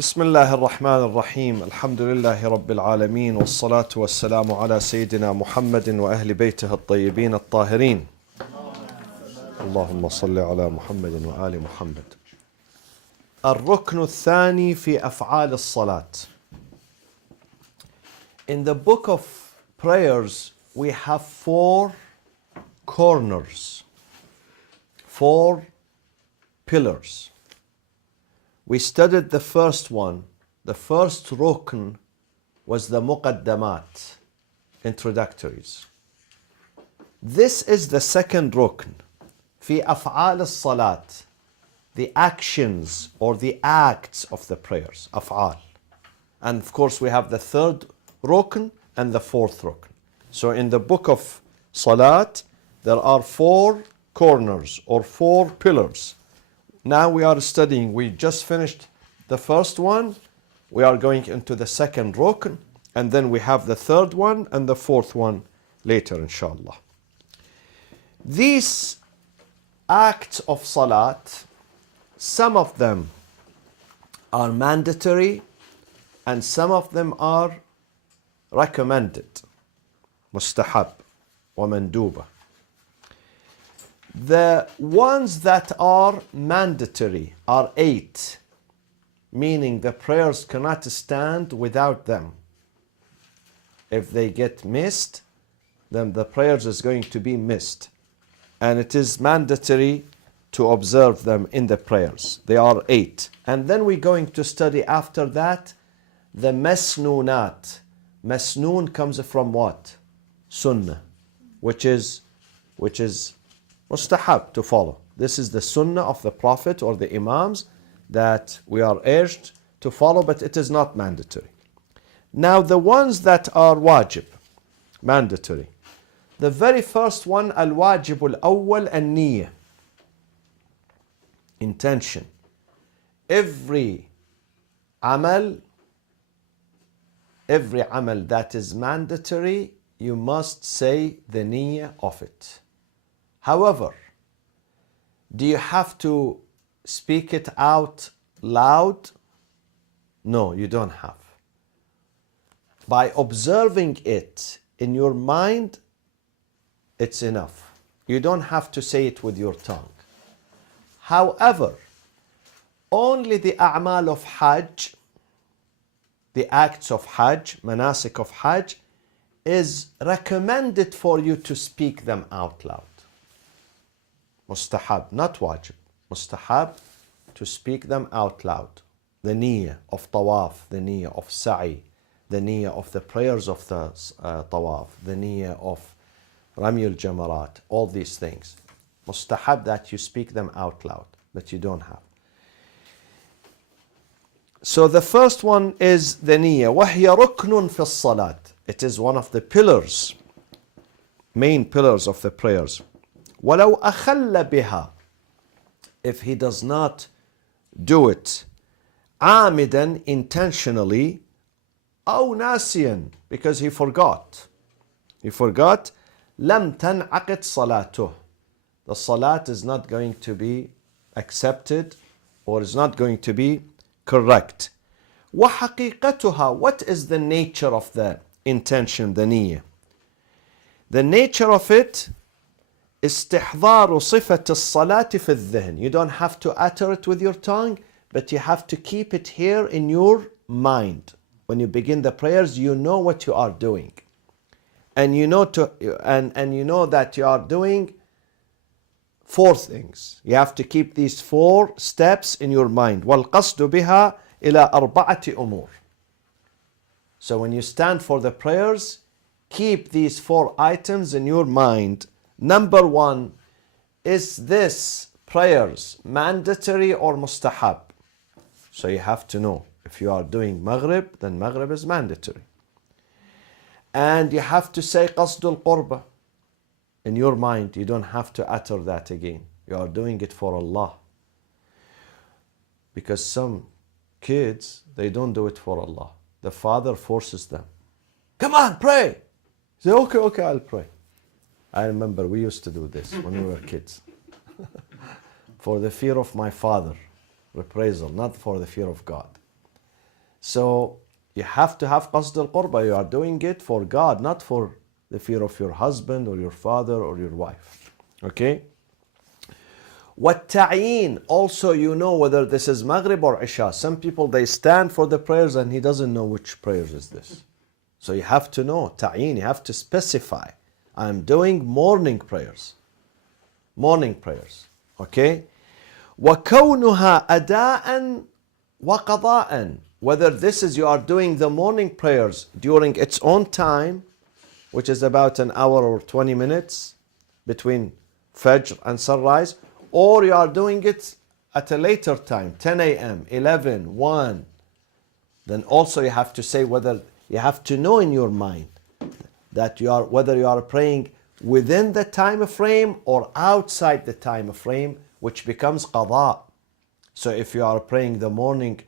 بسم الله الرحمن الرحيم الحمد لله رب العالمين والصلاة والسلام على سيدنا محمد وأهل بيته الطيبين الطاهرين اللهم صل على محمد وآل محمد. الركن الثاني في أفعال الصلاة. In the book of prayers we have four corners, four pillars. We studied the first one. The first rukn was the muqaddamat, introductories. This is the second rukn, fi af'al as-salat, the actions or the acts of the prayers, af'al. And of course we have the third rukn and the fourth rukn. So in the book of salat, there are four corners or four pillars. Now we are studying, we just finished the first one, we are going into the second rukn, and then we have the third one and the fourth one later inshallah. These acts of salat, some of them are mandatory and some of them are recommended, mustahab wa manduba. The ones that are mandatory are 8, meaning the prayers cannot stand without them. If they get missed, then the prayers is going to be missed. And it is mandatory to observe them in the prayers. They are 8. And then we're going to study after that the masnoonat. Masnoon comes from what? Sunnah, which is mustahab to follow. This is the sunnah of the Prophet or the Imams that we are urged to follow, but it is not mandatory. Now the ones that are wajib, mandatory. The very first one, al-wajib al-awwal an-niyyah, intention. Every amal that is mandatory, you must say the niyyah of it. However, do you have to speak it out loud? No, you don't have. By observing it in your mind, it's enough. You don't have to say it with your tongue. However, only the a'mal of Hajj, the acts of Hajj, manasik of Hajj, is recommended for you to speak them out loud. Mustahab, not wajib. Mustahab to speak them out loud. The niyyah of tawaf, the niyyah of sa'i, the niyyah of the prayers of the tawaf, the niyyah of ramyul jamarat, all these things. Mustahab that you speak them out loud, but you don't have. So the first one is the niyyah. وَهِيَ رُكْنٌ فِي الصَّلَاةِ. It is one of the pillars, main pillars of the prayers. وَلَوْ أَخَلَّ بِهَا. If he does not do it عَامِدًا, intentionally, أو ناسيًا, because he forgot. He forgot. لَمْ تَنْعَقِدْ صَلَاتُهُ. The salat is not going to be accepted or is not going to be correct. وَحَقِيقَتُهَا. What is the nature of the intention, the niyyah? The nature of it, استحضار صفة الصلاة في الذهن. You don't have to utter it with your tongue, but you have to keep it here in your mind. When you begin the prayers, you know what you are doing. And you know you know that you are doing 4 things. You have to keep these 4 steps in your mind. والقصد بها إلى 4 أمور. So when you stand for the prayers, keep these 4 items in your mind. Number 1, is this prayers mandatory or mustahab? So you have to know. If you are doing Maghrib, then Maghrib is mandatory. And you have to say qasdul qurba in your mind. You don't have to utter that again. You are doing it for Allah. Because some kids, they don't do it for Allah. The father forces them. Come on, pray. Say, okay, I'll pray. I remember we used to do this when we were kids. For the fear of my father, reprisal, not for the fear of God. So you have to have qasd al-qurba. You are doing it for God, not for the fear of your husband or your father or your wife. Okay? وَالتَّعْيِين, also you know whether this is Maghrib or Isha. Some people, they stand for the prayers and he doesn't know which prayers is this. So you have to know, ta'yin, you have to specify. I'm doing morning prayers. Morning prayers. Okay? وَكَوْنُهَا أَدَاءً وَقَضَاءً, whether this is you are doing the morning prayers during its own time, which is about an hour or 20 minutes between Fajr and sunrise, or you are doing it at a later time, 10 a.m., 11, 1. Then also you have to say whether, you have to know in your mind that you are, whether you are praying within the time frame or outside the time frame, which becomes qada. So if you are praying the morning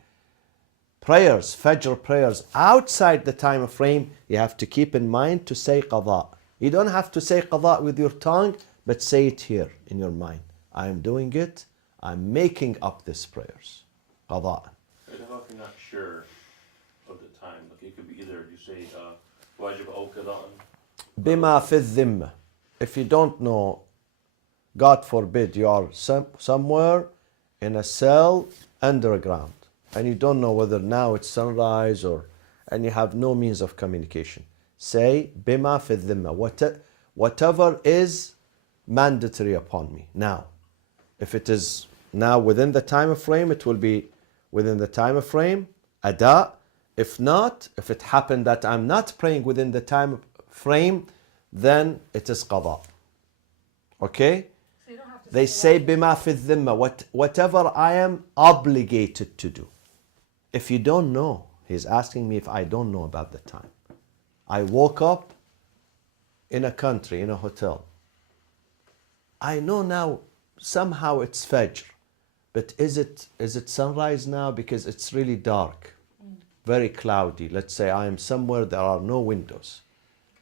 prayers, Fajr prayers, outside the time frame, you have to keep in mind to say qada. You don't have to say qada with your tongue, but say it here in your mind. I am doing it, I'm making up these prayers. Qada. If you're not sure of the time, like it could be either you say wajib aw qada'an. Bima fi dhimma. If you don't know, God forbid, you are somewhere in a cell underground and you don't know whether now it's sunrise or, and you have no means of communication. Say bima fi dhimma. Whatever is mandatory upon me now. If it is now within the time frame, it will be within the time frame, ada. If not, if it happened that I'm not praying within the time frame, then it is qada. Okay? So you don't have to They say bima fi dhimma, whatever I am obligated to do. If you don't know, he's asking me if I don't know about the time. I woke up in a country, in a hotel. I know now somehow it's Fajr, but is it sunrise now? Because it's really dark, very cloudy. Let's say I am somewhere there are no windows.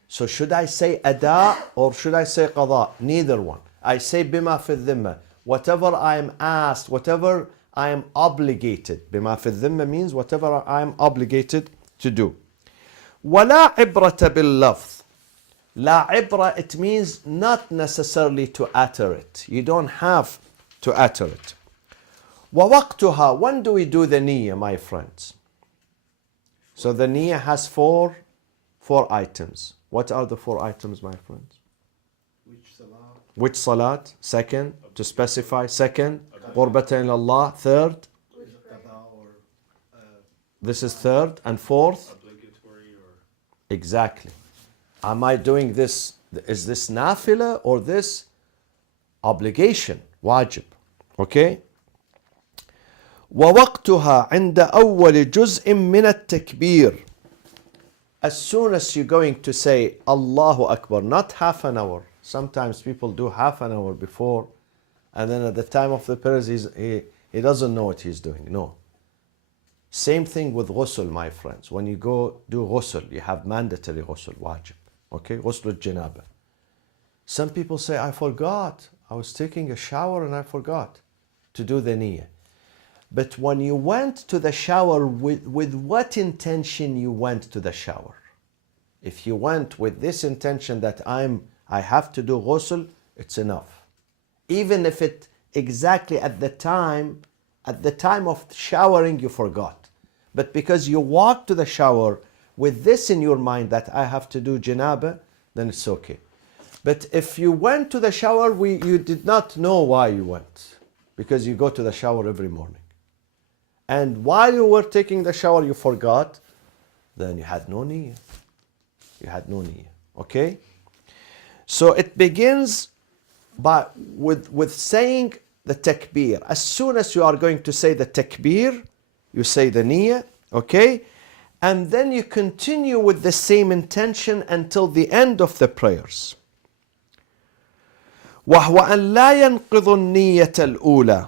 So should I say ada or should I say qada? Neither one. I say bima fi dhimma. Whatever I am asked, whatever I am obligated. Bima fi dhimma means whatever I am obligated to do. وَلَا عِبْرَةَ بِاللَّفْظِ. La ibra, it means not necessarily to utter it. You don't have to utter it. وَوَقْتُهَا, when do we do the niyyah, my friends? So the niyyah has four items. What are the 4 items, my friends? Which salat? Second, to specify. Second, qurbatan ilallah. Third, this is third. And fourth? Exactly. Am I doing this, is this nafila or this obligation, wajib? Okay? وَوَقْتُهَا عِنْدَ أَوَّلِ جُزْءٍ مِّنَ التَّكْبِيرِ. As soon as you're going to say Allahu Akbar, not half an hour. Sometimes people do half an hour before, and then at the time of the prayers, he doesn't know what he's doing. No. Same thing with ghusl, my friends. When you go do ghusl, you have mandatory ghusl, wajib. Okay, ghusl al-janaba. Some people say, I forgot. I was taking a shower and I forgot to do the niyyah. But when you went to the shower, with what intention you went to the shower? If you went with this intention that I have to do ghusl, it's enough. Even if it exactly at the time of showering you forgot. But because you walked to the shower with this in your mind that I have to do janaba, then it's okay. But if you went to the shower, you did not know why you went, because you go to the shower every morning. And while you were taking the shower, you forgot, then you had no niyyah. You had no niyyah. Okay? So it begins with saying the takbir. As soon as you are going to say the takbir, you say the niyyah. Okay? And then you continue with the same intention until the end of the prayers. وَهُوَ أَنْ لَا يَنْقِضُ النِّيَّةَ الْأُولَى.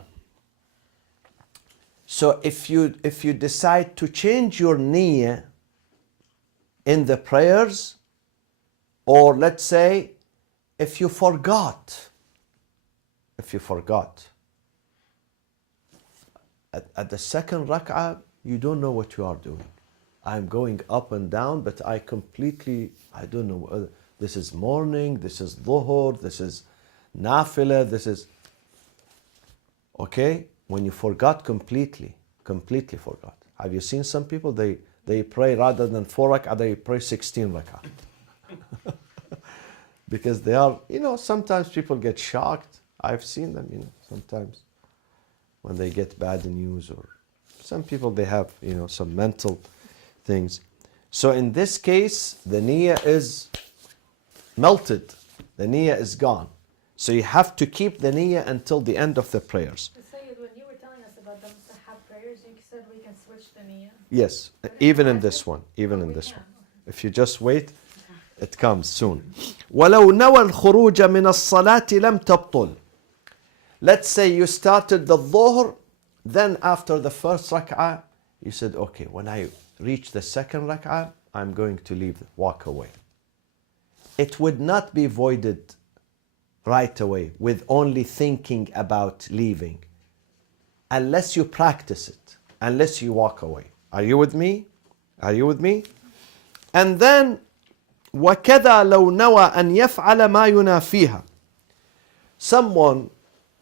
So if you decide to change your niyyah in the prayers, or let's say if you forgot at the second rak'ah, you don't know what you are doing. I'm going up and down, but I don't know, this is morning, this is dhuhr, this is nafila, this is, okay? When you forgot completely forgot. Have you seen some people, they pray rather than 4 rak'ah, they pray 16 rak'ah. Because they are, sometimes people get shocked. I've seen them, sometimes when they get bad news, or some people, they have, some mental things. So in this case, the niyyah is melted. The niyyah is gone. So you have to keep the niyyah until the end of the prayers. Sayyid, when you were telling us about the mustahab prayers, you said we can switch the niyyah. Yes, even in this one, If you just wait, it comes soon. وَلَوْ نَوَى الْخُرُوجَ مِنَ الصَّلَاةِ لَمْ تَبْطُلْ. Let's say you started the dhuhr, then after the first rak'ah, you said, okay, when I reach the second rak'ah, I'm going to leave, walk away. It would not be voided right away with only thinking about leaving, unless you practice it, unless you walk away. Are you with me? And then وَكَذَا لَوْ نَوَى أَنْ يَفْعَلَ مَا يُنَافِيهَا. Someone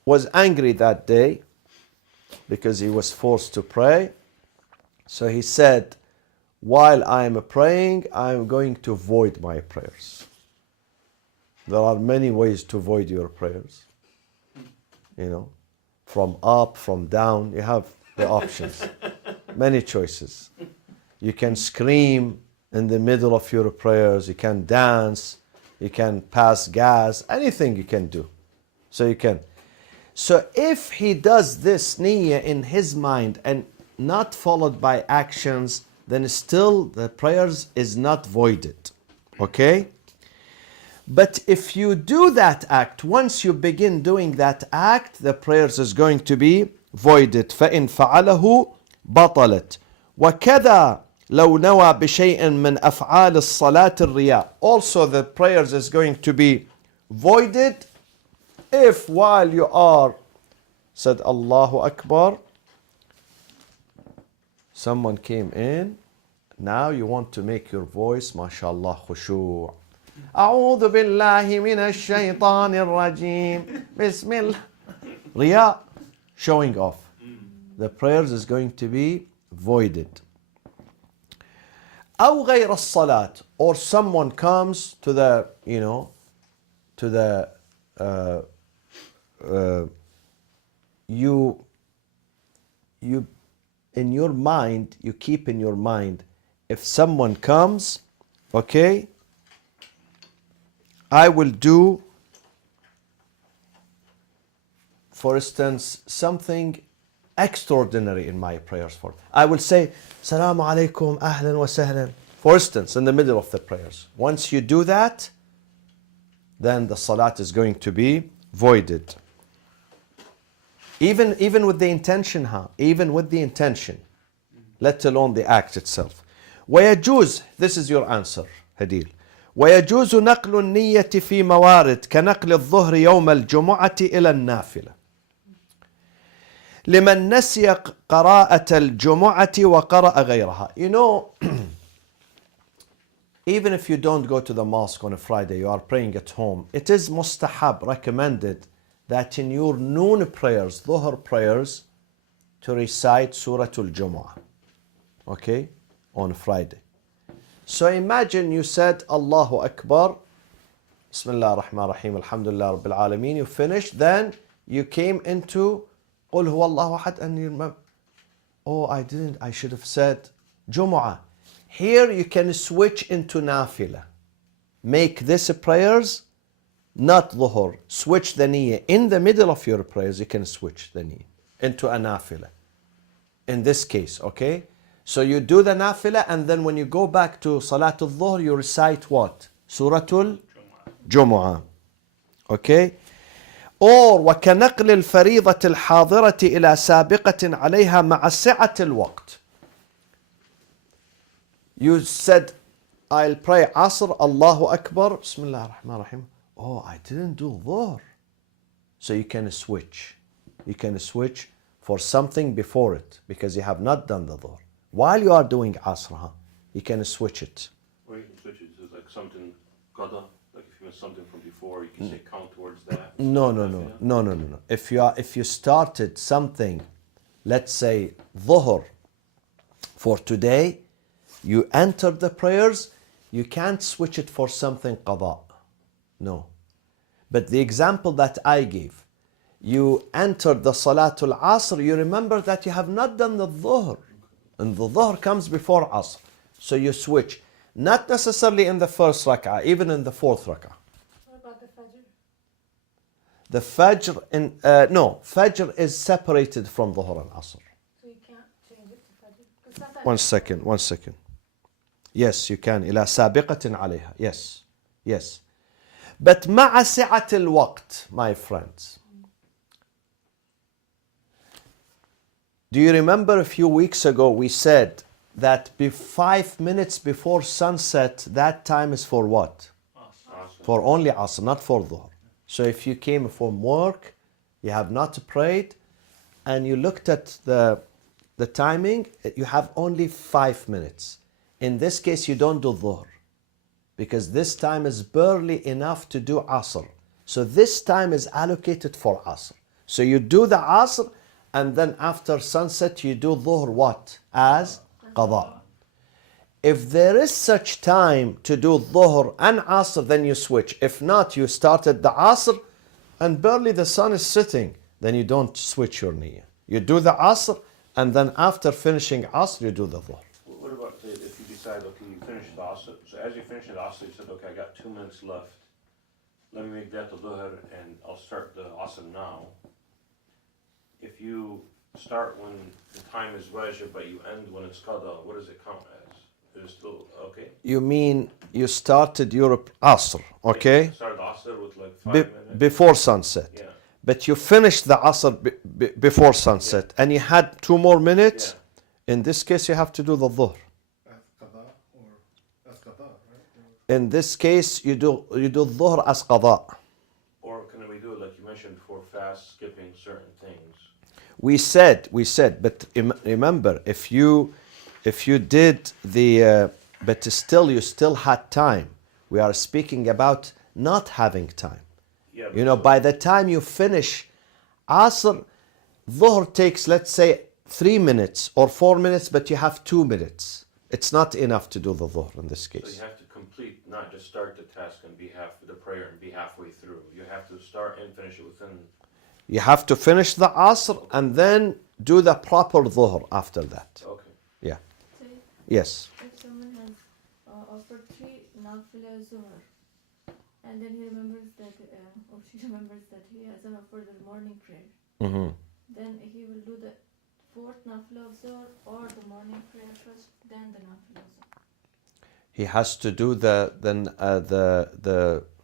was angry that day because he was forced to pray. So he said, while I am praying, I am going to void my prayers. There are many ways to void your prayers. From up, from down, you have the options. Many choices. You can scream in the middle of your prayers, you can dance, you can pass gas, anything you can do. So you can. So if he does this niyyah in his mind and not followed by actions, then still the prayers is not voided. Okay? But if you do that act, once you begin doing that act, the prayers is going to be voided. فَإِن فَعَلَهُ بَطَلَتْ وَكَذَا لَوْ نَوَى بِشَيْءٍ مِّنْ أَفْعَالِ الصَّلَاةِ الرِّيَاءِ. Also the prayers is going to be voided if while you are said Allahu Akbar, someone came in, now you want to make your voice, mashallah, khushu'. أعوذ بالله من الشيطان الرجيم بسم الله. Riya, showing off. The prayers is going to be voided. أو غير الصلاة, or someone comes to the, you in your mind, you keep in your mind, if someone comes, okay, I will do, for instance, something extraordinary in my prayers. I will say, Salaamu Alaikum, Ahlan wa Sahlan. For instance, in the middle of the prayers. Once you do that, then the salat is going to be voided. Even with the intention, even with the intention, let alone the act itself. ويجوز, this is your answer, Hadil. ويجوز نقل النية في موارد كنقل الظهر يوم الجمعة إلى النافلة لمن نسي قراءة الجمعة وقرأ غيرها. Even if you don't go to the mosque on a Friday, you are praying at home, it is mustahab, recommended, that in your noon prayers, dhuhr prayers, to recite Surah Al-Jumu'ah, okay, on Friday. So imagine you said Allahu Akbar, Bismillah ar-Rahman ar-Rahim, Alhamdulillah Rabbil Alameen, you finished, then you came into Qul huwa Allahu ahad, and you remember, oh, I should have said Jumu'ah. Here you can switch into Nafila. Make this prayers, not Dhuhr. Switch the niyyah. In the middle of your prayers, you can switch the niyyah into a Nafila. In this case, okay? So you do the Nafila, and then when you go back to Salatul Dhuhr, you recite what? Suratul Jumu'ah. Okay? Or وكنقل الفريضة الحاضرة إلى سابقة عليها مع سعة الوقت. You said, I'll pray Asr, Allahu Akbar, Bismillah ar-Rahman ar-Rahim. Oh, I didn't do Dhuhr. So you can switch. You can switch for something before it, because you have not done the Dhuhr. While you are doing Asr, you can switch it. Or you can switch it to like something qada, like if you missed something from before, you can say count towards that. No, no, no, no, no, no, no. If you started something, let's say dhuhr for today, you entered the prayers, you can't switch it for something qada. No. But the example that I gave, you entered the Salatul Asr, you remember that you have not done the dhuhr. And the dhuhr comes before Asr. So you switch. Not necessarily in the first rak'ah, even in the fourth rak'ah. What about the Fajr? The Fajr is separated from Dhuhr and Asr. So you can't change it to Fajr? 'Cause sometimes- One second. Yes, you can. إلى سابقة عليها. Yes, yes. But مع سعة الوقت, my friends. Do you remember a few weeks ago we said that 5 minutes before sunset, that time is for what? Awesome. For only Asr, not for Dhuhr. So if you came from work, you have not prayed, and you looked at the timing, you have only 5 minutes. In this case, you don't do Dhuhr, because this time is barely enough to do Asr. So this time is allocated for Asr. So you do the Asr, and then after sunset, you do Dhuhr what? As Qada. If there is such time to do Dhuhr and Asr, then you switch. If not, you started the Asr and barely the sun is setting, then you don't switch your niyyah. You do the Asr, and then after finishing Asr, you do the Dhuhr. What about if you decide, okay, you finish the Asr, so as you finish the Asr, you said, okay, I got 2 minutes left. Let me make that the Dhuhr, and I'll start the Asr now. If you start when the time is Wajib, but you end when it's Qada, what does it count as? Is it still okay? You mean you started your Asr, okay? Start the Asr with like 5 Be- minutes? before sunset. Yeah. But you finished the Asr before sunset, and you had 2 more minutes. Yeah. In this case, you have to do the Dhuhr. As qada or as qada, right? In this case, you do Dhuhr as Qada. Or can we do it like you mentioned before, fast skipping certain things? We said, but remember, if you did the, but still you still had time. We are speaking about not having time. Yeah, You know, by the time you finish Asr, Dhuhr takes, let's say, 3 minutes or 4 minutes, but you have 2 minutes. It's not enough to do the Dhuhr in this So case. you have to complete, not just start the task and be the prayer and be halfway through. You have to start and finish it within. You have to finish the Asr and then do the proper Dhuhr after that. Okay. Yeah. So Yes. if someone has offered 3 nafila zuhr, and then he remembers that, or she remembers that he hasn't offered the morning prayer, hmm then he will do the 4th nafila of zuhr or the morning prayer first, then the nafila zuhr. He has to do the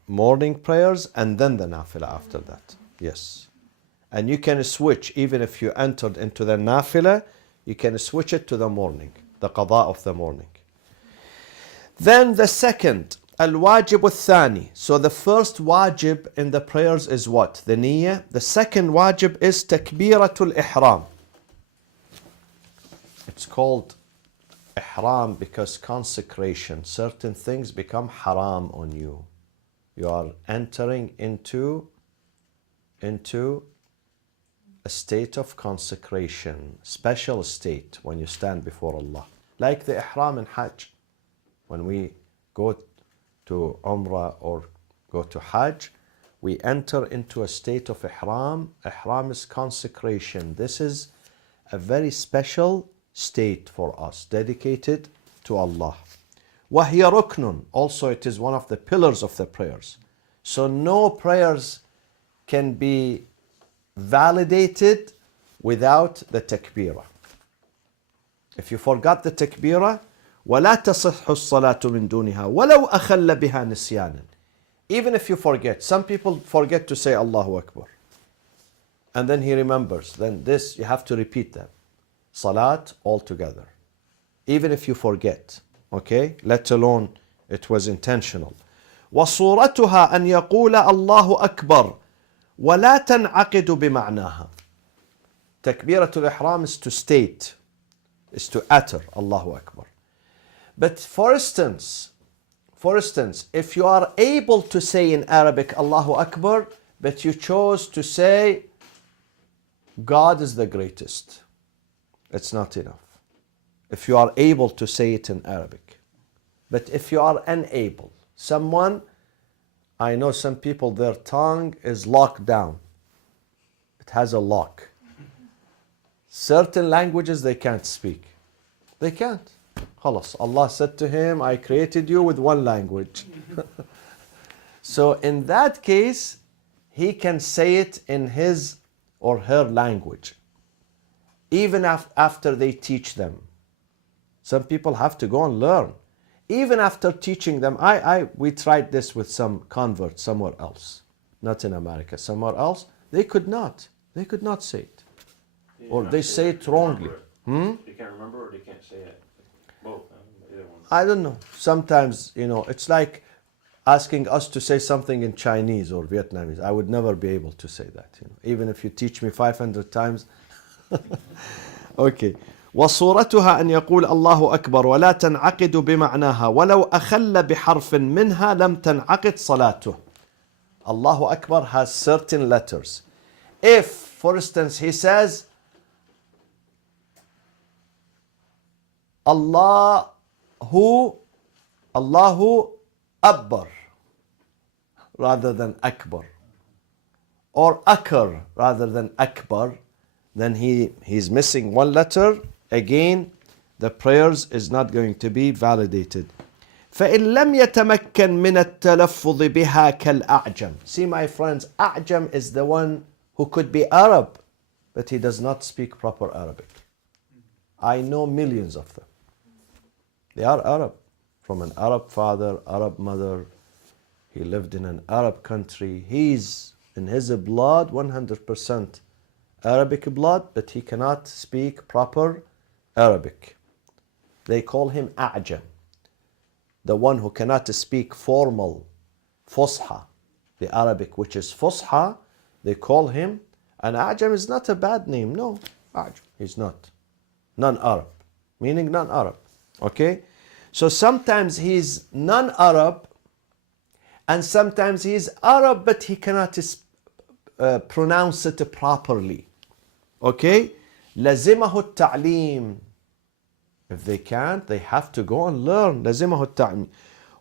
morning prayers and then the nafila after that. Yes. And you can switch, even if you entered into the nafila, you can switch it to the morning, the qada of the morning. Then the second, al-wajib al-thani. So the first wajib in the prayers is what? The niyyah. The second wajib is takbiratul ihram. It's called ihram because consecration. Certain things become haram on you. You are entering into a state of consecration, special state when you stand before Allah. Like the ihram in Hajj. When we go to Umrah or go to Hajj, we enter into a state of ihram. Ihram is consecration. This is a very special state for us, dedicated to Allah. وَهِيَ رُكْنٌ. Also, it is one of the pillars of the prayers. So no prayers can be validated without the takbirah. If you forgot the takbirah, وَلَا تَصِحُّ الصَّلَاةُ مِن دُونِهَا وَلَوْ أَخَلَّ بِهَا نِسْيَانًا. Even if you forget, some people forget to say Allahu Akbar. And then he remembers, then this, you have to repeat them. Salat altogether. Even if you forget, okay? Let alone it was intentional. وصورتها أن يقول الله أكبر ولا تنعقد بمعناها. Takbiratul Ihram is to state, is to utter Allahu Akbar. But for instance, if you are able to say in Arabic Allahu Akbar, but you chose to say God is the greatest, it's not enough. If you are able to say it in Arabic. But if you are unable, I know some people, their tongue is locked down. It has a lock. Certain languages they can't speak. They can't. Khalas. Allah said to him, I created you with one language. So in that case, he can say it in his or her language. Even after they teach them. Some people have to go and learn. Even after teaching them, we tried this with some converts somewhere else. Not in America, somewhere else. They could not say it. Or they say it wrongly. They can't remember or they can't say it. Both. Either one. I don't know. Sometimes, it's like asking us to say something in Chinese or Vietnamese. I would never be able to say that. Even if you teach me 500 times. Okay. وصورتها أن يقول الله أكبر ولا تنعقد بمعناها ولو أخل بحرف منها لم تنعقد صلاته. Allahu Akbar has certain letters. If, for instance, he says Allahu Akbar rather than Akbar, or Akbar rather than Akbar, then he's missing one letter. Again, the prayers is not going to be validated. فإن لم يتمكن من التلفظ بها كالأعجم. See, my friends, أعجم is the one who could be Arab, but he does not speak proper Arabic. I know millions of them. They are Arab, from an Arab father, Arab mother. He lived in an Arab country. He's in his blood 100% Arabic blood, but he cannot speak proper Arabic. They call him A'jam, the one who cannot speak formal Fusha, the Arabic which is Fusha. They call him, and A'jam is not a bad name. No, A'jam, he's not. Non-Arab, meaning non-Arab. Okay? So sometimes he's non-Arab, and sometimes he's Arab, but he cannot pronounce it properly. Okay? لزمه التعليم. If they can't, they have to go and learn. لزمه التعليم.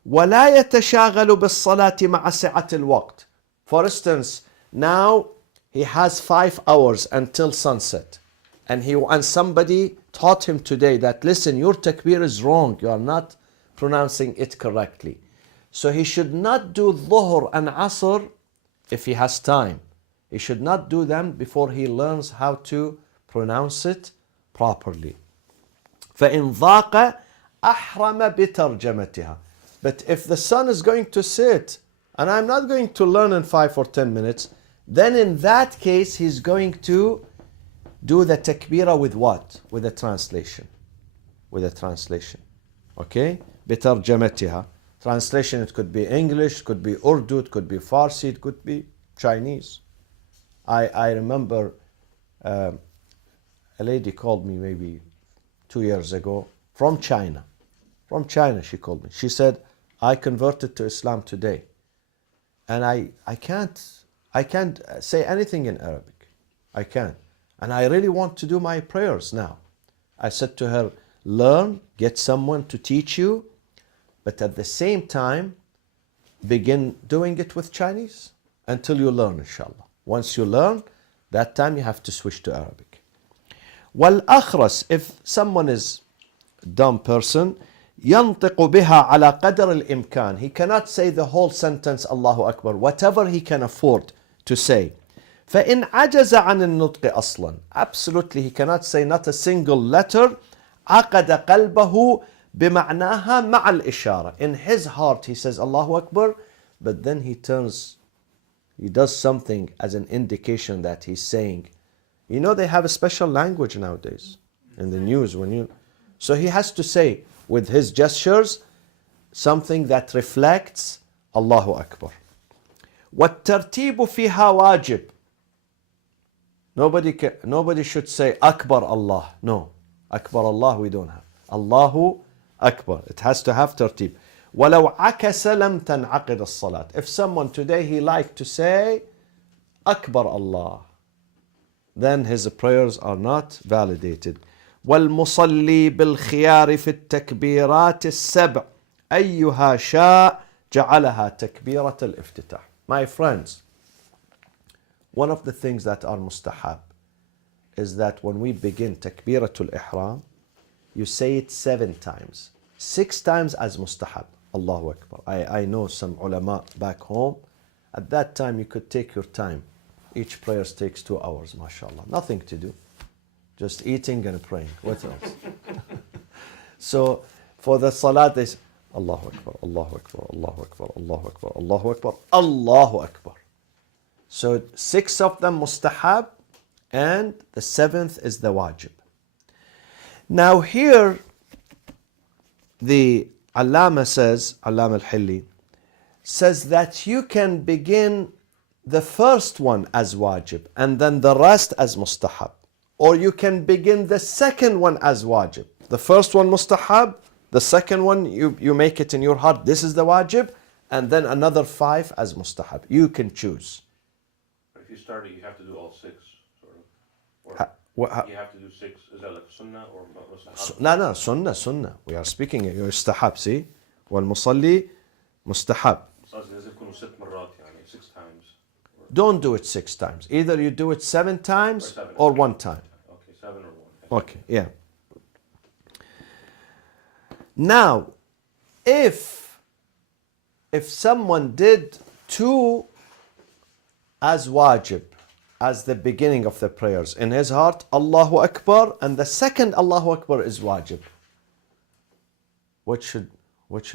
ولا يتشاغل بالصلاة مع سعة الوقت. For instance, now he has 5 hours until sunset. And somebody taught him today that, listen, your takbir is wrong. You are not pronouncing it correctly. So he should not do dhuhr and asr if he has time. He should not do them before he learns how to pronounce it properly. فإن ضاق أحرم بترجمتها. But if the sun is going to sit, and I'm not going to learn in 5 or 10 minutes, then in that case he's going to do the takbirah with what? With a translation. With a translation. Okay? بترجمتها. Translation, it could be English, it could be Urdu, it could be Farsi, it could be Chinese. I remember a lady called me maybe 2 years ago from China. From China she called me. She said, I converted to Islam today. And I can't say anything in Arabic. I can't. And I really want to do my prayers now. I said to her, learn, get someone to teach you, but at the same time, begin doing it with Chinese until you learn, inshallah. Once you learn, that time you have to switch to Arabic. والأخرس, if someone is a dumb person, ينطق بها على قدر الإمكان. He cannot say the whole sentence Allahu Akbar, whatever he can afford to say. فإن عجز عن النطق أصلا. Absolutely, he cannot say not a single letter. عقد قلبه بمعناها مع الإشارة. In his heart he says Allahu Akbar, but then he does something as an indication that he's saying. You know, they have a special language nowadays in the news. So he has to say with his gestures something that reflects Allahu Akbar. والترتيب فيها واجب. Nobody should say Akbar Allah. No. Akbar Allah we don't have. Allahu أكبر. It has to have ترتيب. ولو عكس لم تنعقد الصلاة. If someone today he liked to say أكبر Allah, then his prayers are not validated. والمصلي بالخيار في التكبيرات السبع أيها شاء جعلها تكبيرة الافتتاح. My friends, one of the things that are mustahab is that when we begin takbiratul ihram, you say it 7 times. 6 times as mustahab. Allahu Akbar. I know some ulama back home. At that time, you could take your time. Each prayer takes 2 hours, mashallah. Nothing to do. Just eating and praying. What else? So, for the salat, they say, Allahu Akbar, Allahu Akbar, Allahu Akbar, Allahu Akbar, Allahu Akbar, Allahu Akbar. So, 6 of them mustahab, and the 7th is the wajib. Now here, the Allama says, Allama al-Hilli, says that you can begin the first one as wajib and then the rest as mustahab. Or you can begin the second one as wajib. The first one mustahab, the second one you make it in your heart, this is the wajib, and then another 5 as mustahab. You can choose. But if you start it, you have to do all 6, sort of. Or you have to do 6. Is that like sunnah or mustahab? No, sunnah. We are speaking mustahab, see? والمصلي مستحب. قصدي لازم يكونوا 6 مرات يعني 6 times. Don't do it 6 times. Either you do it 7 times or 1 time. Okay, 7 or 1. Okay, yeah. Now, if someone did 2 as wajib, as the beginning of the prayers in his heart, Allahu Akbar, and the second Allahu Akbar is wajib, what should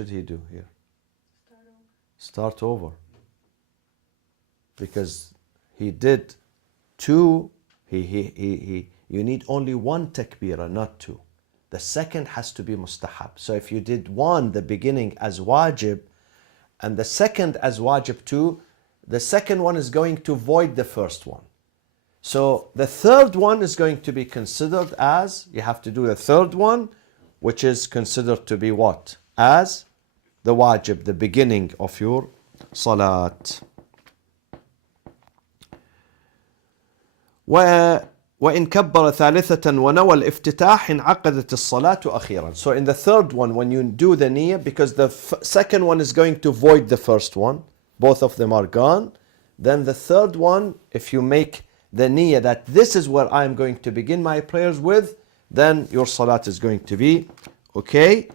he do here? Start over. Because he did 2, you need only 1 takbirah, not 2. The second has to be mustahab. So if you did 1, the beginning as wajib, and the second as wajib too, the second one is going to void the first one. So the third one is going to be considered as, you have to do the third one, which is considered to be what? As the wajib, the beginning of your salat. وإن كبر ثالثة ونوى الافتتاح انعقدت الصلاة أخيرا. So in the third one, when you do the niyyah, because the second one is going to void the first one, both of them are gone, then the third one, if you make the niyyah that this is where I am going to begin my prayers with, then your salat is going to be okay.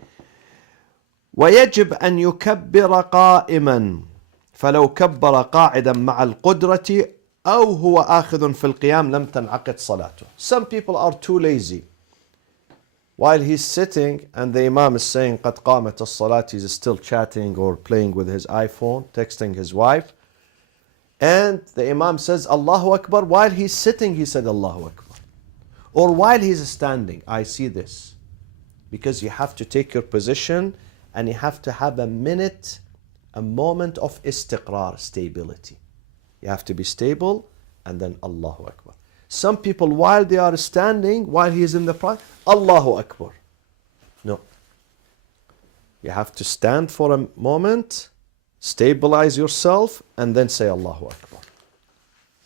ويجب أن يكبر قائما فلو كبر قاعدا مع القدرة أو هو آخذ في القيام لم تنعقد صلاته. Some people are too lazy. While he's sitting and the Imam is saying قد قامت الصلاة, he's still chatting or playing with his iPhone, texting his wife. And the Imam says Allahu Akbar. While he's sitting, he said Allahu Akbar. Or while he's standing, I see this. Because you have to take your position and you have to have a moment of istiqrar, stability. You have to be stable and then Allahu Akbar. Some people, while they are standing, while he is in the front, Allahu Akbar. No. You have to stand for a moment, stabilize yourself, and then say Allahu Akbar.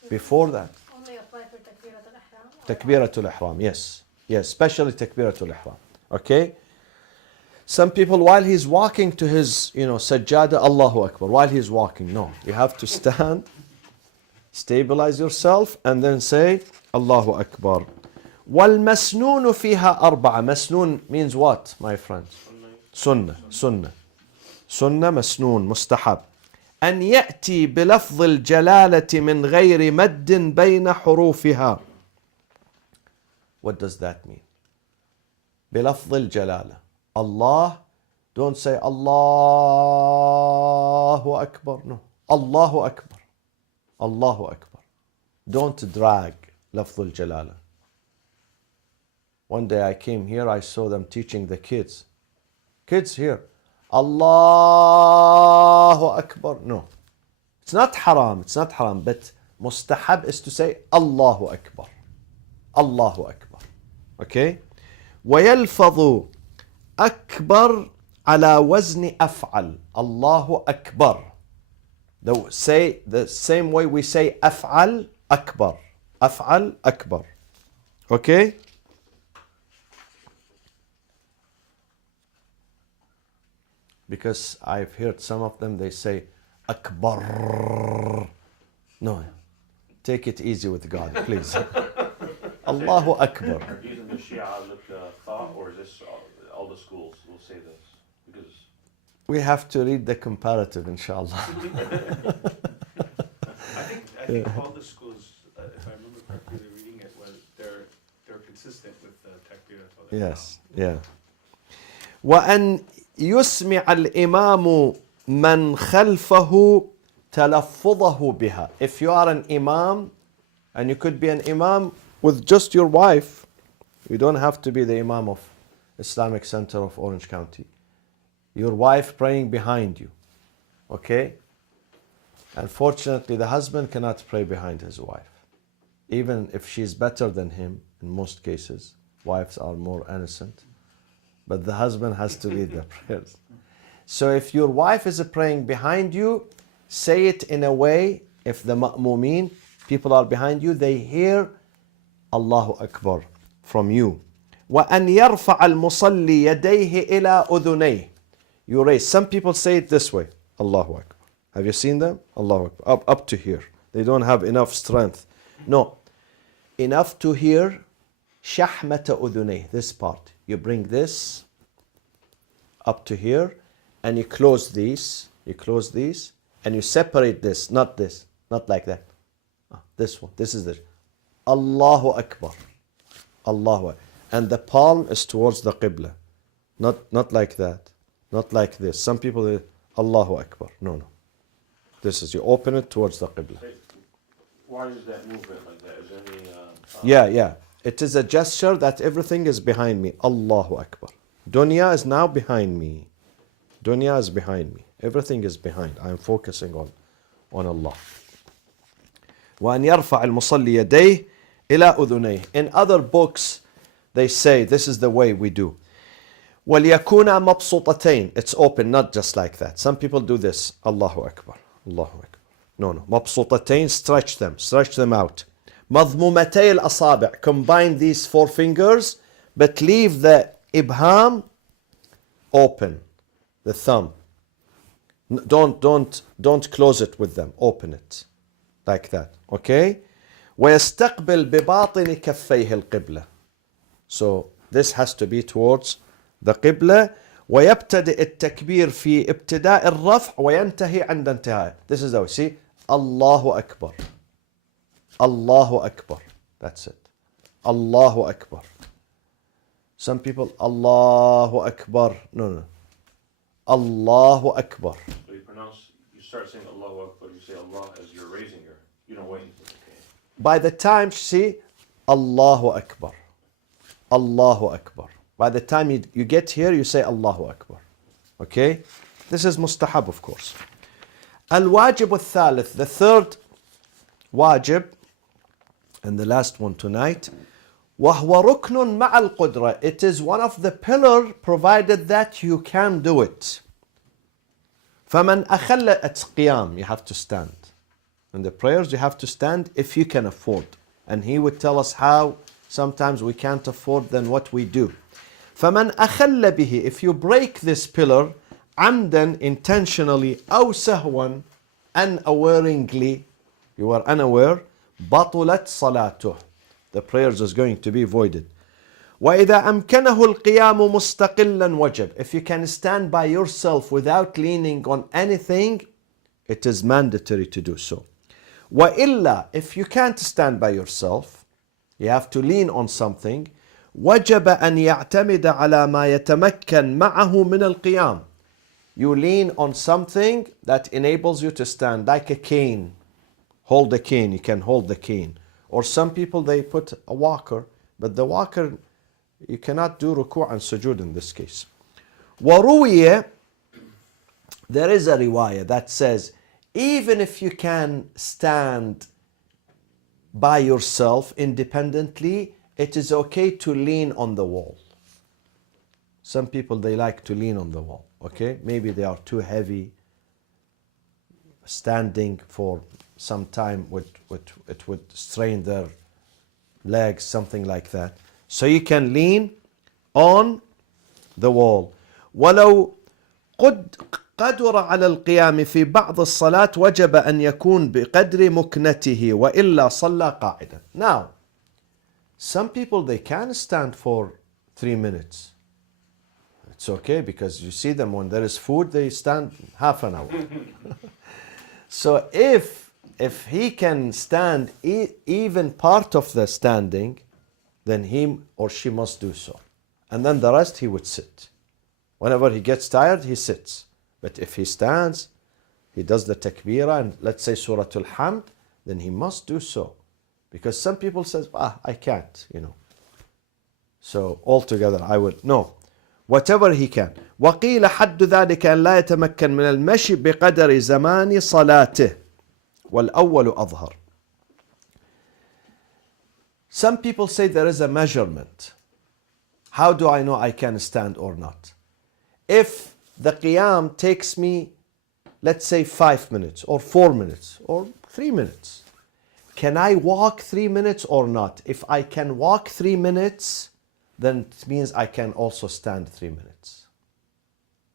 Before that, Only apply for takbiratul ihram? Takbiratul Ihram, yes. Yes, especially Takbiratul Ihram. Okay? Some people, while he's walking to his, sajjada, Allahu Akbar. While he's walking, no. You have to stand, stabilize yourself, and then say Allahu Akbar. وَالْمَسْنُونُ فِيهَا أَرْبَعَةً. Masnoon means what, my friends? Sunnah. Sunnah, masnoon, mustahab. أن يأتي بلفظ الجلالة من غير مد بين حروفها. What does that mean? بلفظ الجلالة. Allah, don't say Allahu Akbar. No. Allahu Akbar. Allahu Akbar. Don't drag lafzul jalala. One day I came here, I saw them teaching the kids. Kids here. Allahu Akbar. No. It's not haram. But mustahab is to say Allahu Akbar. Allahu Akbar. Okay? ويلفظ أكبر على وزن أفعل. الله أكبر. Say the same way we say أفعل أكبر. أفعل أكبر. Okay? Because I've heard some of them, they say Akbar. No, take it easy with God, please. Allahu Akbar. Are these in the Shia thought, or is this all the schools will say this? Because We have to read the comparative, inshallah. I think all the schools, if I remember correctly, they're reading it when they're consistent with the takbiratul ihram. Yes, yeah. وأن يسمع الإمام من خلفه تلفظه بها. If you are an imam, and you could be an imam with just your wife, you don't have to be the imam of Islamic Center of Orange County. Your wife praying behind you, okay? Unfortunately, the husband cannot pray behind his wife, even if she's better than him. In most cases, wives are more innocent, but the husband has to lead the prayers. So if your wife is praying behind you, say it in a way, if the ma'mumin, people are behind you, they hear Allahu Akbar from you. وَأَنْ يَرْفَعَ الْمُصَلِّي يَدَيْهِ إِلَىٰ أُذُنَيْهِ. You raise. Some people say it this way, Allahu Akbar. Have you seen them? Allahu Akbar. Up to here. They don't have enough strength. No. Enough to hear شَحْمَةَ أُذُنَيْهِ. This part. You bring this up to here, and you close these. You close these, and you separate this. Not this. Not like that. This one. This is the Allahu Akbar. Allahu Akbar. And the palm is towards the Qibla. Not like that. Not like this. Some people say, Allahu Akbar. No. This is, you open it towards the Qibla. why is that movement like that? Is there any? Yeah. It is a gesture that everything is behind me. Allahu Akbar. Dunya is now behind me. Dunya is behind me. Everything is behind. I am focusing on Allah. وأن يرفع المصلي يديه إلى أذنيه. In other books, they say this is the way we do. وَلْيَكُونَ مَبْسُوطَتَيْن. It's open, not just like that. Some people do this. Allahu Akbar. Allahu Akbar. No. مَبْسُوطَتَيْن. Stretch them out. مَضْمُومَتَيْ الْأَصَابِعِ. Combine these four fingers, but leave the ibham open. The thumb. Don't close it with them. Open it. Like that. Okay? وَيَسْتَقْبِلْ بِبَاطِنِ كَفَّيْهِ الْقِبْلَةِ. So this has to be towards the Qibla. ويبتدئ التكبير في ابتداء الرفع وينتهي عند انتهاء. This is the way. See? Allahu Akbar. Allahu Akbar. That's it. Allahu Akbar. Some people, Allahu Akbar. No. Allahu Akbar. So you start saying Allahu Akbar, you say Allah as you're raising you don't wait until By the time, see, Allahu Akbar. Allahu Akbar. By the time you get here, you say Allahu Akbar. Okay? This is mustahab, of course. Al-wajib al-thalith, the third wajib, and the last one tonight, وَهُوَ رُكْنٌ مَعَ الْقُدْرَةِ. It is one of the pillars, provided that you can do it. فَمَنْ أَخَلَّ. It's qiyam, you have to stand. In the prayers, you have to stand if you can afford. And he would tell us how sometimes we can't afford, then what we do. فَمَنْ أَخَلَّ بِهِ. If you break this pillar, عَمْدًا, intentionally, أو سهوا, unawareingly, you are unaware, بطلت صلاته. The prayers is going to be voided. وَإِذَا أَمْكَنَهُ الْقِيَامُ مُسْتَقِلًا وَجَبْ. If you can stand by yourself without leaning on anything, it is mandatory to do so. وَإِلَّا. If you can't stand by yourself, you have to lean on something. وَجَبَ أَنْ يَعْتَمِدَ عَلَى مَا يَتَمَكَّنْ مَعَهُ مِنَ الْقِيَامِ. You lean on something that enables you to stand, like a cane. Hold the cane, you can hold the cane. Or some people, they put a walker, but the walker, you cannot do ruku' and sujood in this case. وَرُوِيَ. There is a riwayah that says, even if you can stand by yourself independently, it is okay to lean on the wall. Some people, they like to lean on the wall, okay? Maybe they are too heavy, standing for some time it would strain their legs, something like that. So you can lean on the wall. ولو قدر على القيام في بعض الصلاة وجب أن يكون بقدر مكنته وإلا صلى قاعدا. Now, some people, they can stand for 3 minutes. It's okay, because you see them when there is food, they stand half an hour. So if he can stand even part of the standing, then he or she must do so. And then the rest he would sit. Whenever he gets tired, he sits. But if he stands, he does the takbirah and let's say Surah Al-Hamd, then he must do so. Because some people says, I can't, you know. So altogether I would, no. Whatever he can. وقيل حد ذلك أن لا يتمكن من المشي بقدر زمان صلاته والأول أظهر. Some people say there is a measurement. How do I know I can stand or not? If the qiyam takes me, let's say 5 minutes or 4 minutes or 3 minutes, can I walk 3 minutes or not? If I can walk 3 minutes, then it means I can also stand 3 minutes.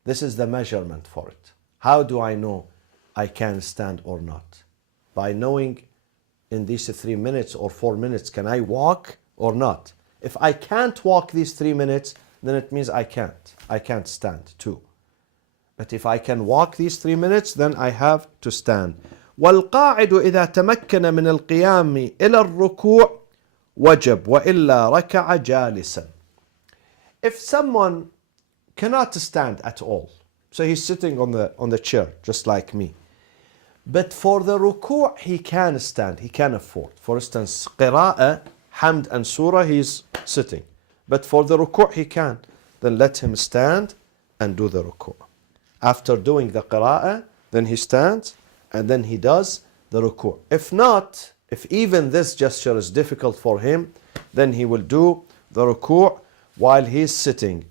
This is the measurement for it. How do I know I can stand or not? By knowing in these 3 minutes or 4 minutes, can I walk or not? If I can't walk these 3 minutes, then it means I can't stand too. But if I can walk these 3 minutes, then I have to stand. والقاعد إذا تمكن من القيام إلى الركوع وجب وإلا ركع جالسا. If someone cannot stand at all, so he's sitting on the chair just like me, but for the ruku' he can stand, he can afford. For instance, qira'ah, hamd and surah, he's sitting. But for the ruku' he can. Then let him stand and do the ruku'. After doing the qira'ah, then he stands and then he does the ruku'. If not, if even this gesture is difficult for him, then he will do the ruku' while he's sitting.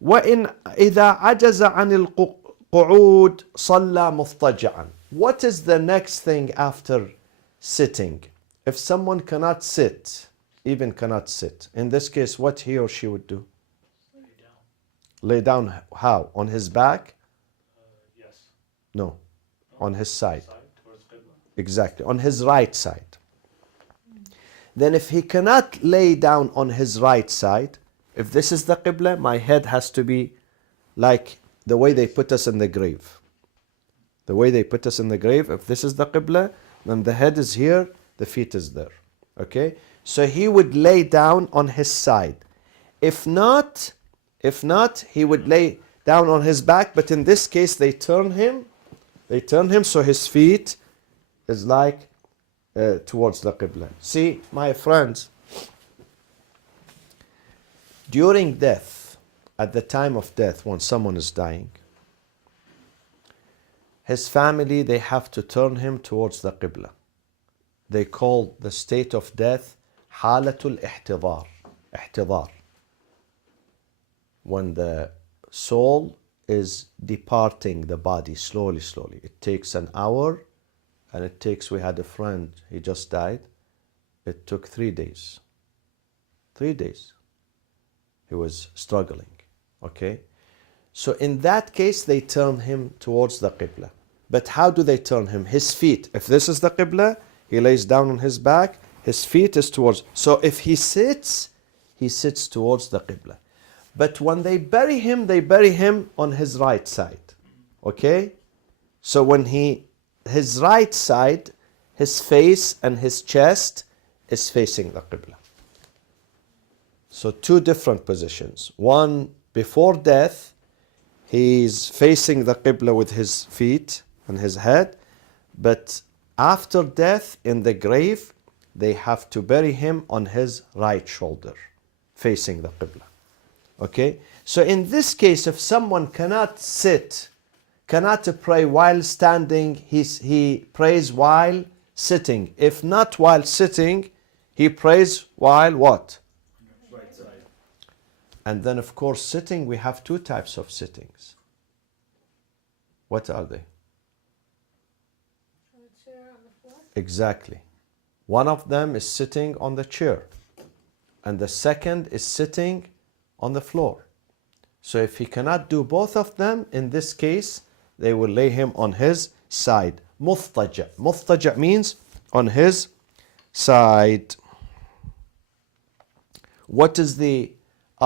وإن إذا عجز عن القعود صلى مضطجعا. What is the next thing after sitting? If someone cannot sit, even cannot sit, in this case, what he or she would do? Lay down how? On his back? Yes. No, on his side. Side towards Qibla. Exactly, on his right side. Then if he cannot lay down on his right side, if this is the Qibla, my head has to be like the way they put us in the grave. The way they put us in the grave, if this is the Qibla, then the head is here, the feet is there. Okay? So he would lay down on his side. If not, he would lay down on his back, but in this case they turn him so his feet is like towards the Qibla. See, my friends, during death, at the time of death, when someone is dying, his family, they have to turn him towards the Qibla. They call the state of death حالة الاحتضار. احتضار. When the soul is departing the body slowly. It takes an hour, and it takes, we had a friend, he just died. It took 3 days. 3 days. He was struggling. Okay? So in that case, they turn him towards the Qibla. But how do they turn him? His feet. If this is the Qibla, he lays down on his back, his feet is towards. So if he sits towards the Qibla. But when they bury him on his right side. Okay? So when his right side, his face and his chest is facing the Qibla. So 2 different positions. One, before death, he's facing the Qibla with his feet and his head. But after death, in the grave, they have to bury him on his right shoulder, facing the Qibla. Okay? So in this case, if someone cannot sit, cannot pray while standing, he prays while sitting. If not while sitting, he prays while what? Right side. And then, of course, sitting, we have two types of sittings. What are they? On the chair, on the floor. Exactly. One of them is sitting on the chair, and the second is sitting on the floor. So if he cannot do both of them, in this case, they will lay him on his side. مضطجع. مضطجع means on his side. What is the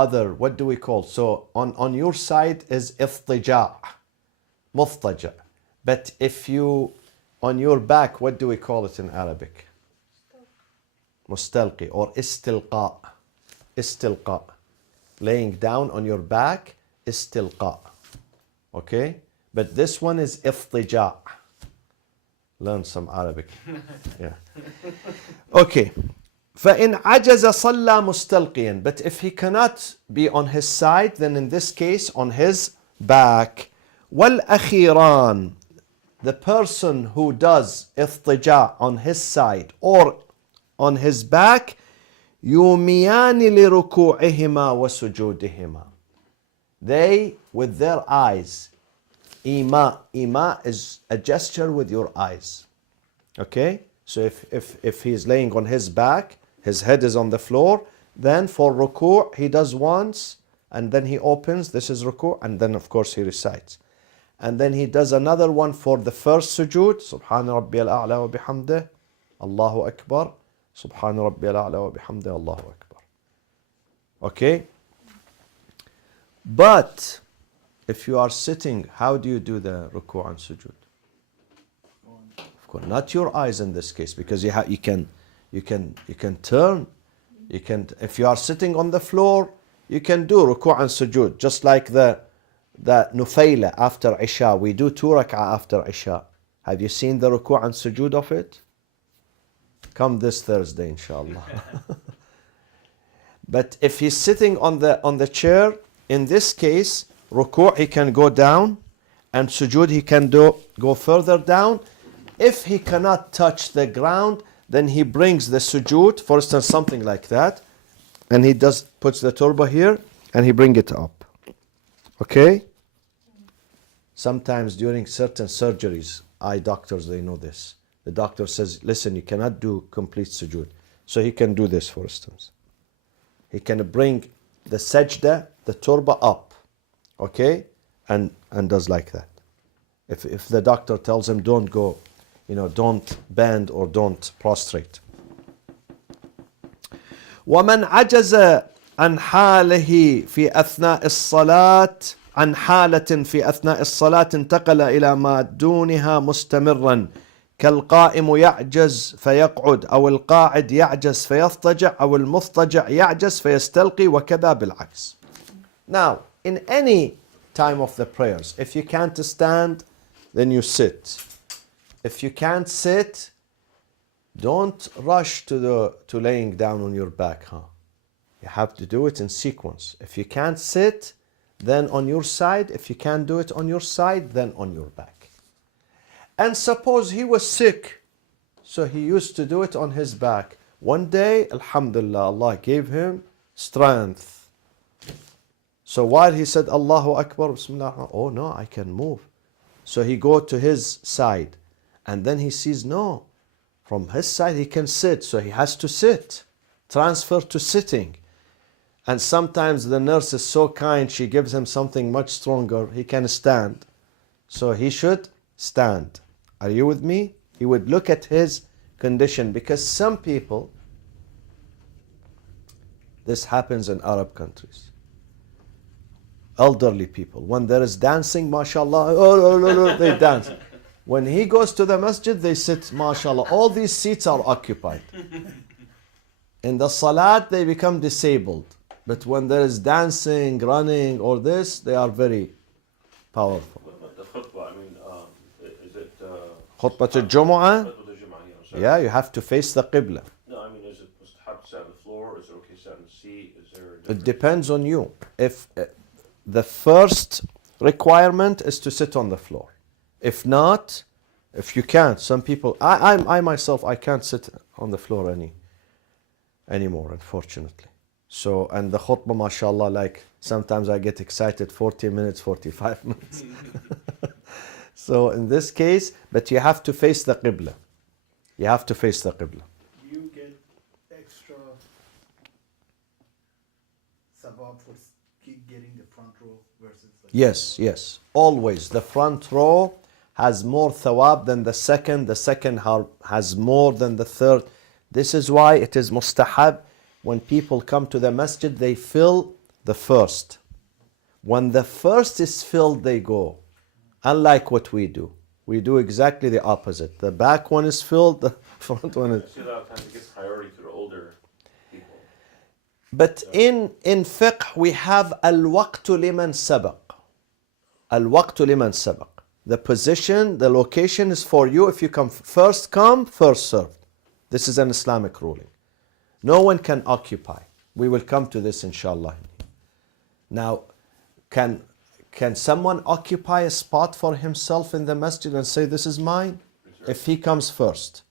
other? What do we call? So on your side is اضطجاع. مضطجع. But if you, on your back, what do we call it in Arabic? مستلقي or استلقاء. استلقاء. Laying down on your back, استلقاء. Okay? But this one is اضطجاع. Learn some Arabic. Yeah. Okay. فإن عجز صلى مستلقيا. But if he cannot be on his side, then in this case on his back. والأخيران. The person who does اضطجاع on his side or on his back, يوميان لركوعهما وسجودهما. They, with their eyes, Ima is a gesture with your eyes. Okay? So if he is laying on his back, his head is on the floor, then for ruku' he does once, and then he opens, this is ruku', and then of course he recites. And then he does another one for the first sujood, Subhana Rabbiyal A'la wa bihamdih, Allahu Akbar, Subhana Rabbiyal A'la wa bihamdih, Allahu Akbar. Okay? But if you are sitting, how do you do the ruku' and sujood? Of course, not your eyes in this case, because you can turn. You can, if you are sitting on the floor, you can do ruku' and sujood, just like the nufayla after Isha. We do 2 rak'ah after Isha. Have you seen the ruku' and sujood of it? Come this Thursday, inshallah. But if he's sitting on the chair, in this case, ruku' he can go down, and sujood he can go further down. If he cannot touch the ground, then he brings the sujood, for instance, something like that, and he puts the turba here, and he bring it up. Okay? Sometimes during certain surgeries, eye doctors, they know this. The doctor says, listen, you cannot do complete sujood. So he can do this, for instance. He can bring the sajda, the turba up. Okay? And does like that. If the doctor tells him don't go, don't bend or don't prostrate. ومن عجز عن حاله في أثناء الصلاة عن حالة في أثناء الصلاة انتقل إلى ما دونها مستمرا كالقائم يعجز فيقعد أو القاعد يعجز فيضطجع أو المضطجع يعجز فيستلقي وكذا بالعكس. Now, in any time of the prayers, if you can't stand, then you sit. If you can't sit, don't rush to laying down on your back. You have to do it in sequence. If you can't sit, then on your side. If you can't do it on your side, then on your back. And suppose he was sick, so he used to do it on his back. One day, alhamdulillah, Allah gave him strength. So while he said Allahu Akbar, Bismillah, oh no, I can move. So he go to his side, and then he sees no, from his side he can sit, so he has to sit, transfer to sitting. And sometimes the nurse is so kind, she gives him something much stronger, he can stand. So he should stand. Are you with me? He would look at his condition, because some people, this happens in Arab countries. Elderly people, when there is dancing, mashallah, they dance. When he goes to the masjid, they sit, mashallah. All these seats are occupied. In the salat, they become disabled. But when there is dancing, running, or this, they are very powerful. What about the khutbah? I mean, is it... Khutbah al-Jumu'ah? Khutbah al-Jumu'ah, Yeah, you have to face the Qibla. No, I mean, is it mustahab to sit on the floor? Is it okay to sit on the seat? Is there... It depends on you. If the first requirement is to sit on the floor. If not, if you can't, some people, I myself, I can't sit on the floor anymore, unfortunately. So, and the khutbah, mashallah, like sometimes I get excited 40 minutes, 45 minutes. So in this case, but you have to face the Qibla. You have to face the Qibla. You get extra sabab for getting the front row versus like Yes, yes. Always. The front row has more thawab than the second. The second has more than the third. This is why it is mustahab. When people come to the masjid, they fill the first. When the first is filled, they go. Unlike what we do. We do exactly the opposite. The back one is filled, the front one is... I see a lot of times it gets priority to the older people. But in fiqh, we have al-waqtu liman sabaq. Al-waqtu liman sabaq. The position, the location is for you. If you come, first served. This is an Islamic ruling. No one can occupy. We will come to this inshallah. Now, can someone occupy a spot for himself in the masjid and say, this is mine? If he comes first,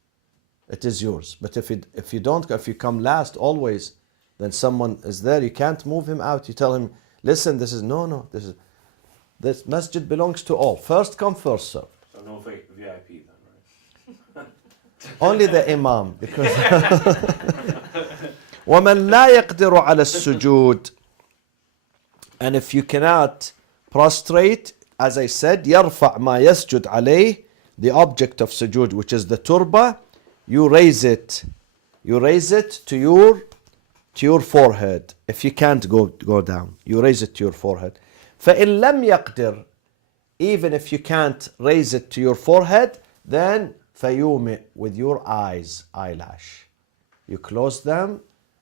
it is yours. But if you come last always, then someone is there, you can't move him out. You tell him, listen, this masjid belongs to all. First come, first serve. So no VIP then, right? Only the imam, because وَمَنْ لَا يَقْدِرُ عَلَى السُّجُودِ. And if you cannot prostrate, as I said, يَرْفَعْ مَا يَسْجُدْ عَلَيْهِ, the object of sujood, which is the turba, you raise it to your forehead. If you can't go down, you raise it to your forehead. فَإِن لَمْ يَقْدِرْ, even if you can't raise it to your forehead, then فَيُومِئ, with your eyelash. You close them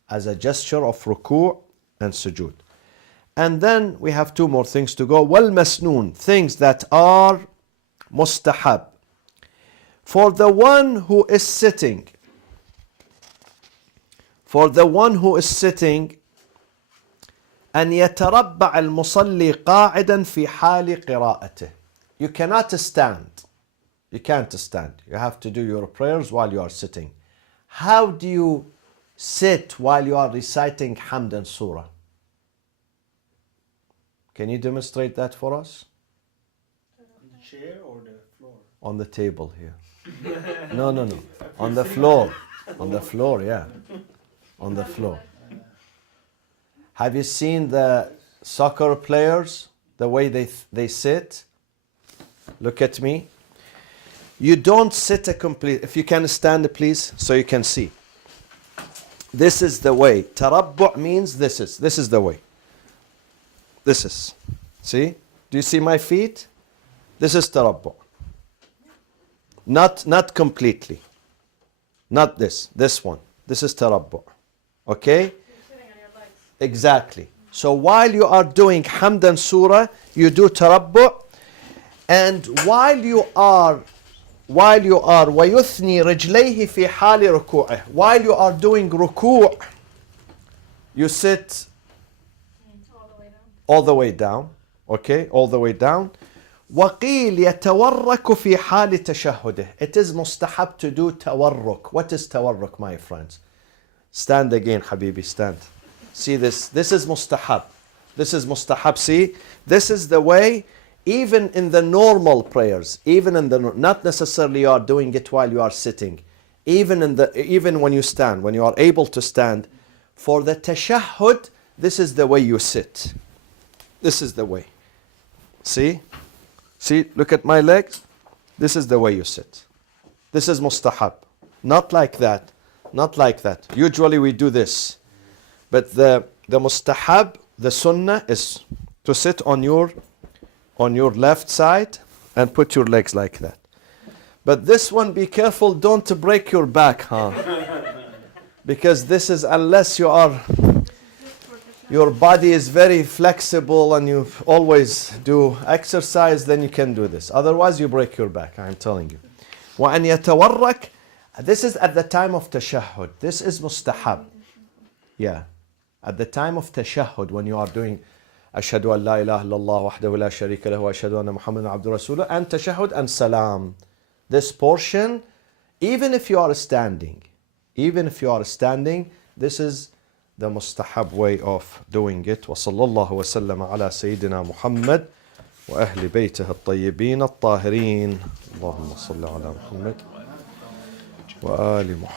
as a gesture of ruku' and sujood. And then we have two more things to go. وَالْمَسْنُونَ, things that are mustahab. For the one who is sitting, أن يتربع المصلي قاعدا في حال قراءته. You cannot stand. You can't stand. You have to do your prayers while you are sitting. How do you sit while you are reciting Hamd and Surah? Can you demonstrate that for us? on the chair or the floor? On the table here. No. On the floor. On the floor, yeah. On the floor. Have you seen the soccer players, the way they sit? Look at me. You don't sit a complete... If you can stand, please, so you can see. This is the way. Tarabbu' means this is the way. This is. See? Do you see my feet? This is tarabbu'. Not completely. Not this. This one. This is tarabbu'. Okay? You're sitting on your legs. Exactly. So while you are doing Hamd and Surah, you do tarabbu'. And while you are وَيُثْنِي رِجْلَيْهِ فِي حَالِ رُكُوعِهِ, while you are doing ruku', you sit All the way down. Okay, all the way down. وَقِيلْ يَتَوَرَّكُ فِي حَالِ تَشَهُّدِهِ. It is mustahab to do tawarruk. What is tawarruk, my friends? Stand again, Habibi, stand. See this? This is mustahab. This is mustahab. See? This is the way, even in the normal prayers, not necessarily you are doing it while you are sitting, even when you stand, when you are able to stand, for the tashahhud, this is the way you sit. This is the way. See? Look at my legs. This is the way you sit. This is mustahab. Not like that. Not like that. Usually we do this. But the mustahab, the sunnah, is to sit on your left side and put your legs like that. But this one, be careful, don't break your back, huh? Because this is, unless your body is very flexible and you always do exercise, then you can do this. Otherwise, you break your back, I'm telling you. وَأَنْ يَتَوَرَّكْ, this is at the time of tashahhud. This is mustahab. Yeah. At the time of tashahhud, when you are doing أشهد أن لا إله إلا الله وحده لا شريك له وأشهد أن محمدا عبده ورسوله, and tashahhud and salam. This portion, even if you are standing, this the mustahab way of doing it. وصلى الله وسلم على سيدنا محمد وأهل بيته الطيبين الطاهرين. اللهم صل على محمد وآل محمد.